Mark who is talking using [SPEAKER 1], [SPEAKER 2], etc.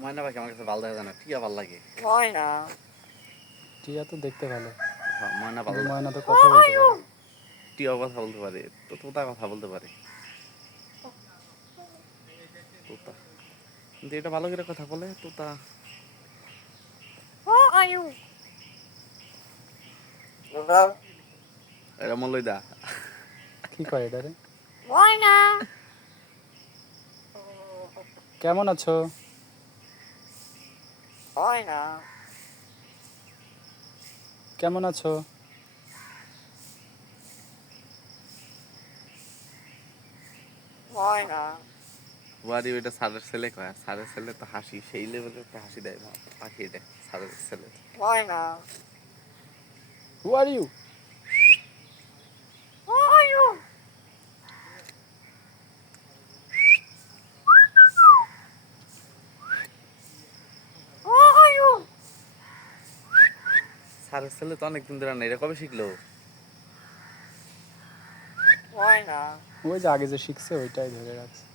[SPEAKER 1] ময়না পাখি আমার কাছে ভালো দেখা যায় না টিয়া ভালো লাগে।
[SPEAKER 2] ময়না?
[SPEAKER 3] টিয়া তো দেখতে ভালো।
[SPEAKER 1] হ্যাঁ, ময়না ভালো
[SPEAKER 3] ময়না তো কথা বলতে পারে।
[SPEAKER 1] টিয়া কথা বলতে পারে তো তোতা কথা বলতে পারে। তোতা। কিন্তু এটা ভালো করে কথা বলে তোতা।
[SPEAKER 2] Who are
[SPEAKER 1] এটা মলই
[SPEAKER 3] কি কয় এটা রে?
[SPEAKER 2] ময়না?
[SPEAKER 3] কেমন আছো?
[SPEAKER 2] ময়না
[SPEAKER 3] কেমন আছো?
[SPEAKER 2] হয়
[SPEAKER 1] না। ওয়ারি ওইটা সারের ছেলে কয় সাদের সারের ছেলে তো হাসি সেই লেভেলের তো হাসি দেয় পাখি দেয় সারের ছেলে।
[SPEAKER 2] হয় না।
[SPEAKER 3] হু আর ইউ
[SPEAKER 1] সারের ছেলে তো অনেকদিন ধরে না এটা কবে শিখলো?
[SPEAKER 3] ওই যে আগে যে শিখছে ওইটাই ধরে রাখছে।